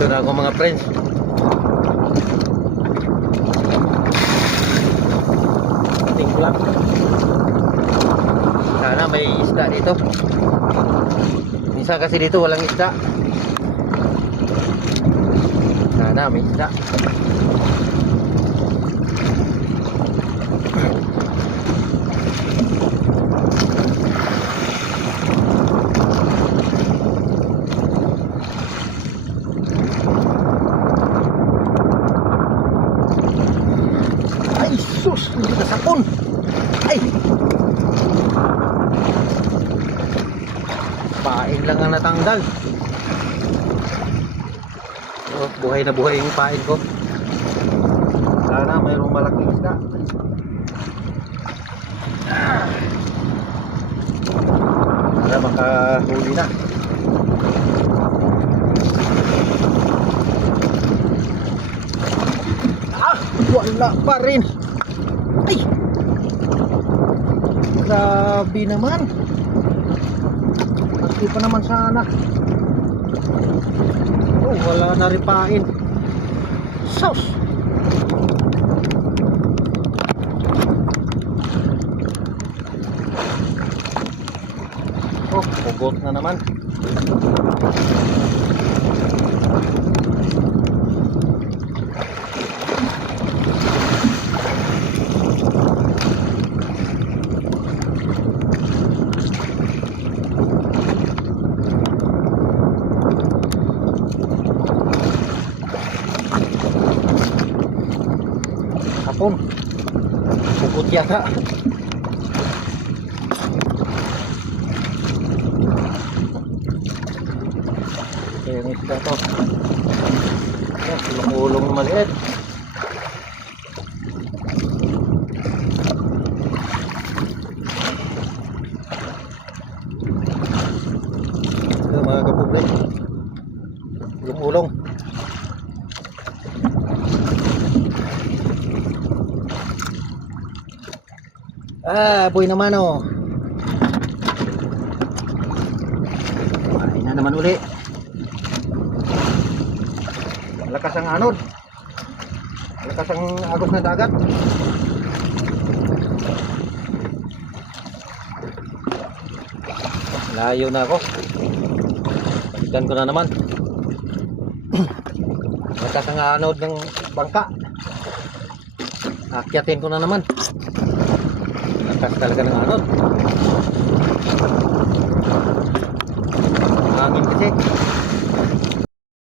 Ito na ako mga friends. Ating lang. Sana may isda dito. Minsan kasi dito walang isda. Sana may isda. Ay sus, hindi nasapon. Ay, pain lang ang natanggal. Oh, buhay na buhay yung pain ko. Sana mayroong malaking isda. Para makahuli na. Ah, wala pa rin. Ay, grabe naman. Pati pa naman sana. Oh, wala na rin pain. Sus. Oh, pugot na naman. Hapon. Pugot yata. Kaya yung isda to. Ulong-ulong na maliit. Ito mga kapubre. Ulong-ulong. Ah, boy naman oh. Kumain na naman uli. Malakas ang anod. Malakas ang agos na dagat. Layo na ako. Balikan ko na naman. Malakas ang anod ng bangka. Akyatin ko na naman. Malakas talaga ng anod. Hangin kasi.